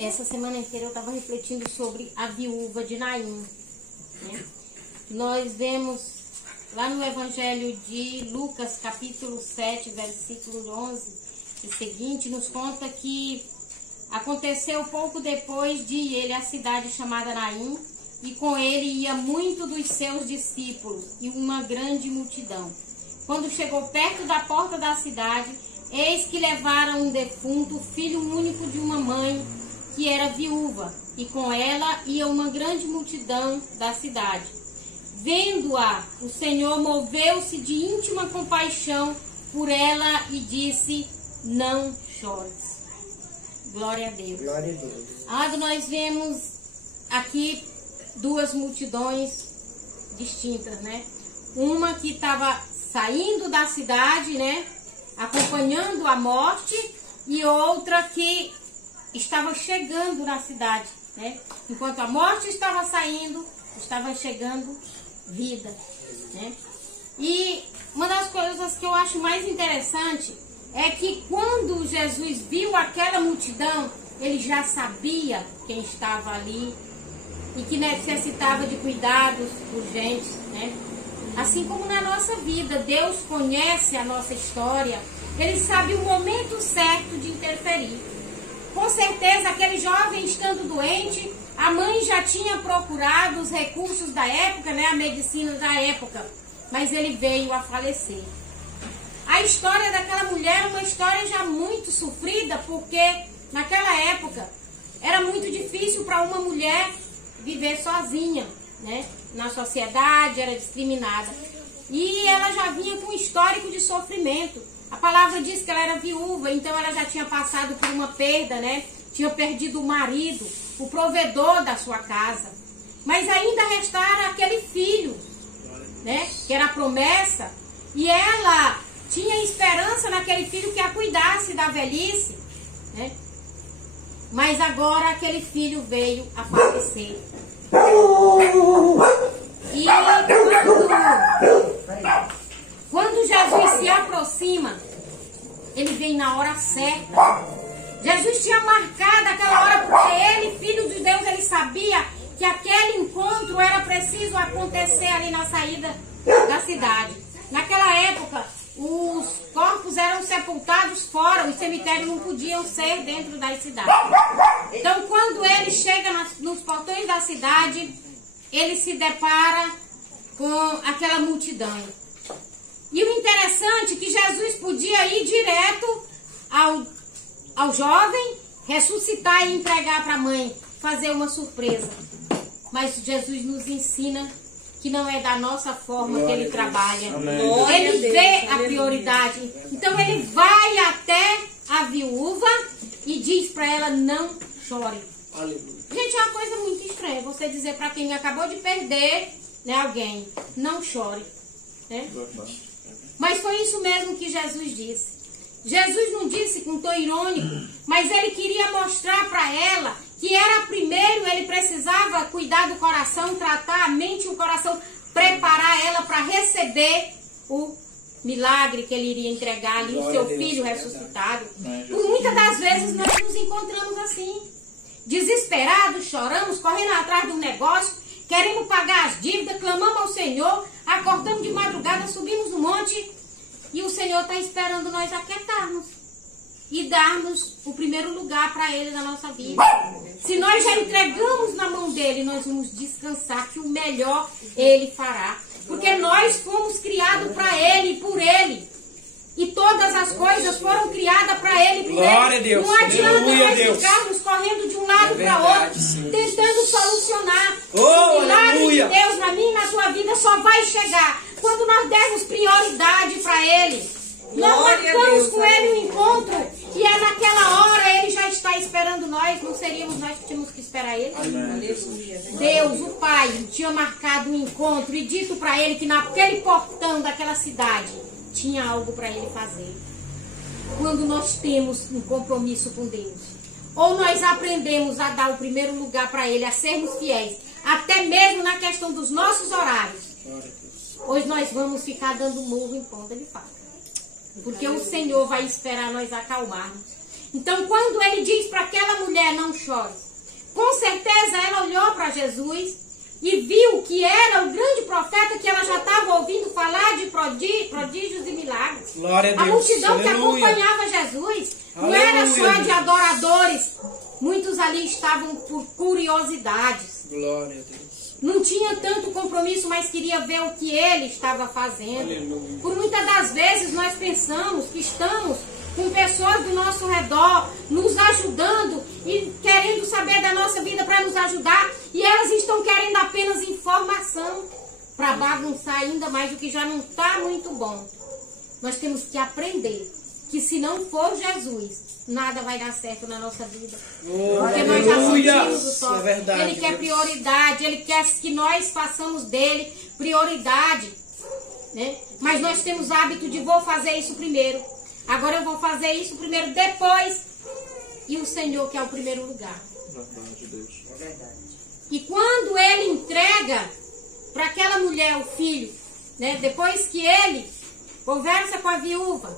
Essa semana inteira eu estava refletindo sobre a viúva de Naim, né? Nós vemos lá no Evangelho de Lucas, capítulo 7, versículo 11 e seguinte, nos conta que aconteceu pouco depois de ir ele à cidade chamada Naim, e com ele ia muito dos seus discípulos e uma grande multidão. Quando chegou perto da porta da cidade, eis que levaram um defunto, filho único de uma mãe, que era viúva, e com ela ia uma grande multidão da cidade. Vendo-a, o Senhor moveu-se de íntima compaixão por ela e disse: não chores. Glória a Deus. Glória a Deus. Amado, nós vemos aqui duas multidões distintas, né? Uma que estava saindo da cidade, né? Acompanhando a morte, e outra que estava chegando na cidade, né? Enquanto a morte estava saindo, estava chegando vida, né? E uma das coisas que eu acho mais interessante é que quando Jesus viu aquela multidão, ele já sabia quem estava ali e que necessitava de cuidados urgentes, né? Assim como na nossa vida, Deus conhece a nossa história, Ele sabe o momento certo de interferir. Com certeza, aquele jovem estando doente, a mãe já tinha procurado os recursos da época, né? A medicina da época, mas ele veio a falecer. A história daquela mulher é uma história já muito sofrida, porque naquela época era muito difícil para uma mulher viver sozinha, né? Na sociedade, era discriminada. E ela já vinha com um histórico de sofrimento. A palavra diz que ela era viúva, então ela já tinha passado por uma perda, né? Tinha perdido o marido, o provedor da sua casa. Mas ainda restara aquele filho, né? Que era a promessa. E ela tinha esperança naquele filho que a cuidasse da velhice, né? Mas agora aquele filho veio a falecer. E quando Jesus se aproxima, ele vem na hora certa. Jesus tinha marcado aquela hora porque ele, filho de Deus, ele sabia que aquele encontro era preciso acontecer ali na saída da cidade. Naquela época, os corpos eram sepultados fora, os cemitérios não podiam ser dentro das cidades. Então, quando ele chega nos portões da cidade, ele se depara com aquela multidão. E o interessante é que Jesus podia ir direto ao jovem, ressuscitar e entregar para a mãe, fazer uma surpresa. Mas Jesus nos ensina que não é da nossa forma que ele trabalha. Ele vê a prioridade. Então ele vai até a viúva e diz para ela: não chore. Gente, é uma coisa muito estranha você dizer para quem acabou de perder, né, alguém: não chore, né? Mas foi isso mesmo que Jesus disse. Jesus não disse com tom irônico, mas ele queria mostrar para ela que era primeiro, ele precisava cuidar do coração, tratar a mente e o coração, preparar ela para receber o milagre que ele iria entregar ali, o seu filho ressuscitado. Por muitas das vezes nós nos encontramos assim, desesperados, choramos, correndo atrás de um negócio, queremos pagar as dívidas, clamamos ao Senhor, acordamos de madrugada, subimos no monte e o Senhor está esperando nós aquietarmos e darmos o primeiro lugar para Ele na nossa vida. Se nós já entregamos na mão dEle, nós vamos descansar que o melhor Ele fará. Porque nós fomos criados para Ele e por Ele. E todas as coisas foram criadas para Ele e por Glória Ele. a Deus. Não adianta Aleluia, nós Deus. ficarmos correndo de um lado para outro, tentando solucionar. Oh, o milagre aleluia. de Deus na minha e na sua vida só vai chegar quando nós dermos prioridade para Ele. Nós marcamos com Ele um encontro e é naquela hora Ele já está esperando nós. Não seríamos nós que tínhamos que esperar Ele? Deus, o Pai, tinha marcado um encontro e dito para Ele que naquele portão daquela cidade tinha algo para Ele fazer. Quando nós temos um compromisso com Deus, ou nós aprendemos a dar o primeiro lugar para Ele, a sermos fiéis, até mesmo na questão dos nossos horários, hoje nós vamos ficar dando murro em ponta de faca. Porque o Senhor vai esperar nós acalmarmos. Então, quando ele diz para aquela mulher mulher, não chore. Com certeza ela olhou para Jesus e viu que era o grande profeta que ela já estava ouvindo falar de prodígios e milagres. Glória a Deus. A multidão Aleluia. que acompanhava Jesus não Aleluia, era só de Deus. adoradores. Muitos ali estavam por curiosidades. Glória a Deus. Não tinha tanto compromisso, mas queria ver o que ele estava fazendo. Aleluia. Por muitas das vezes nós pensamos que estamos com pessoas do nosso redor, nos ajudando e querendo saber da nossa vida para nos ajudar, e elas estão querendo apenas informação para bagunçar ainda mais o que já não está muito bom. Nós temos que aprender que se não for Jesus, nada vai dar certo na nossa vida. Porque nós já sentimos o toque. É verdade, Ele quer Deus. prioridade, Ele quer que nós façamos dele prioridade. Né? Mas nós temos hábito de vou fazer isso primeiro. Agora eu vou fazer isso primeiro, depois. E o Senhor quer o primeiro lugar. Verdade, Deus. É verdade. E quando ele entrega para aquela mulher o filho, né? Depois que ele conversa com a viúva,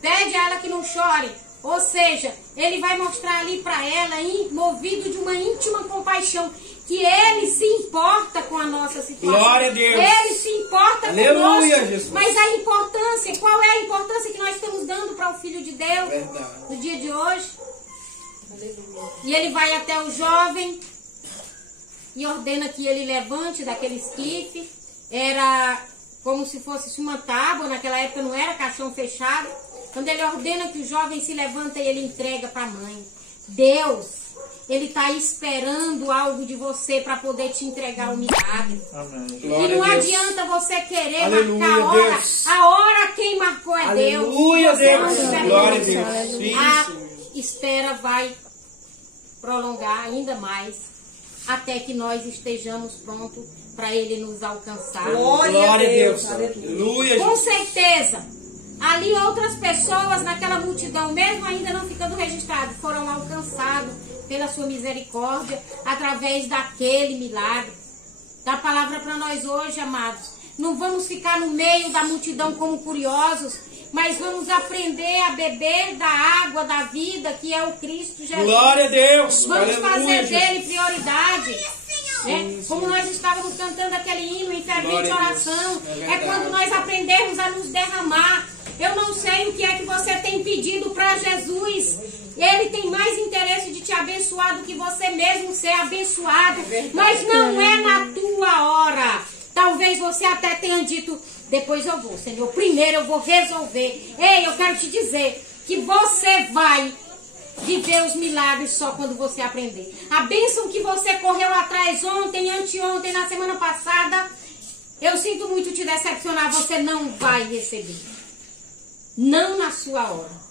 pede a ela que não chore, ou seja, ele vai mostrar ali para ela, movido de uma íntima compaixão, que ele se importa com a nossa situação. Glória a Deus. Ele se importa Aleluia, conosco. Jesus. Mas a importância, qual é a importância que nós estamos dando para o Filho de Deus Verdade. no dia de hoje? Aleluia. E ele vai até o jovem e ordena que ele levante daquele esquife. Era como se fosse uma tábua, naquela época não era caixão fechado. Quando ele ordena que o jovem se levanta e ele entrega para a mãe. Deus, ele está esperando algo de você para poder te entregar o milagre. Amém. E Glória não a Deus. adianta você querer Aleluia, marcar a hora. Deus. A hora quem marcou é Deus. Aleluia, Você não Deus. espera Glória a Deus. Deus. Sim, A Senhor. espera vai prolongar ainda mais até que nós estejamos prontos para ele nos alcançar. Glória a Deus. Aleluia, Com Jesus. certeza, ali outras pessoas naquela multidão, mesmo ainda não ficando registradas, foram alcançados pela sua misericórdia através daquele milagre. Da palavra para nós hoje, amados. Não vamos ficar no meio da multidão como curiosos, mas vamos aprender a beber da água da vida, que é o Cristo Jesus. Glória a Deus. Vamos Aleluia, fazer Jesus. dele prioridade. Né? Como nós estávamos cantando aquele hino em fervente Glória a Deus. oração. É É verdade. quando nós aprendermos a nos derramar. Eu não sei o que é que você tem pedido para Jesus. Ele tem mais interesse de te abençoar do que você mesmo ser abençoado. Mas não é na tua hora. Talvez você até tenha dito, depois eu vou, Senhor. Primeiro eu vou resolver. Ei, eu quero te dizer que você vai viver os milagres só quando você aprender. A bênção que você correu atrás ontem, anteontem, na semana passada, eu sinto muito te decepcionar, você não vai receber. Não na sua hora.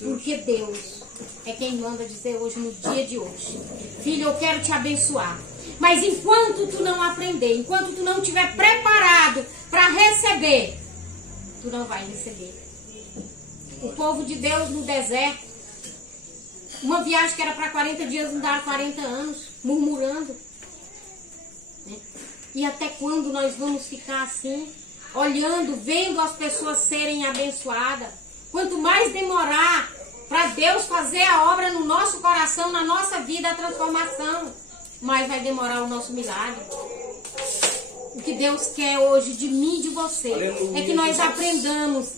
Porque Deus é quem manda dizer hoje, no dia de hoje. Filho, eu quero te abençoar. Mas enquanto tu não aprender, enquanto tu não estiver preparado para receber, tu não vai receber. O povo de Deus no deserto, uma viagem que era para 40 dias, andaram 40 anos, murmurando. Né? E até quando nós vamos ficar assim, olhando, vendo as pessoas serem abençoadas? Quanto mais demorar para Deus fazer a obra no nosso coração, na nossa vida, a transformação, mais vai demorar o nosso milagre. O que Deus quer hoje de mim e de você é que nós aprendamos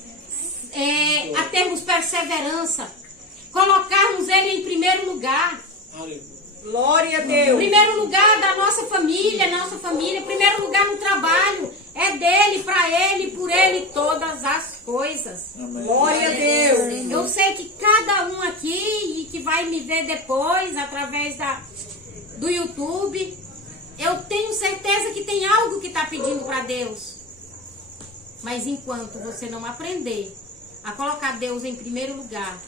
a termos perseverança, colocarmos Ele em primeiro lugar. Glória a Deus. Primeiro lugar da nossa família, primeiro lugar no trabalho, é dele, para ele, por ele todas as coisas. Amém. Glória a Deus. Eu sei que cada um aqui e que vai me ver depois através do YouTube, eu tenho certeza que tem algo que está pedindo para Deus. Mas enquanto você não aprender a colocar Deus em primeiro lugar,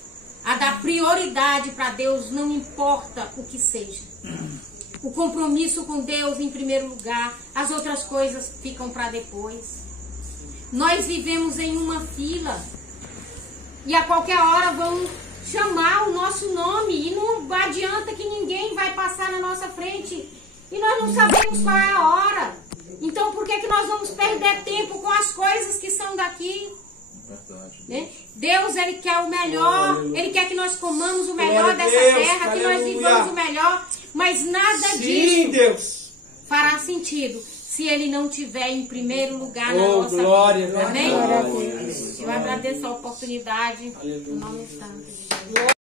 a dar prioridade para Deus, não importa o que seja. O compromisso com Deus em primeiro lugar, as outras coisas ficam para depois. Nós vivemos em uma fila e a qualquer hora vão chamar o nosso nome e não adianta que ninguém vai passar na nossa frente e nós não sabemos qual é a hora. Então por que nós vamos perder tempo com as coisas que são daqui? Verdade. Né? Deus, Ele quer o melhor. Aleluia. Ele quer que nós comamos o melhor Glória a dessa Deus, terra, que nós aleluia. vivamos o melhor. Mas nada Sim, disso Deus. fará sentido se Ele não tiver em primeiro lugar na Oh, nossa glória, vida. glória, Amém? glória a Deus. Eu agradeço a oportunidade. Aleluia. No nome santo de Jesus.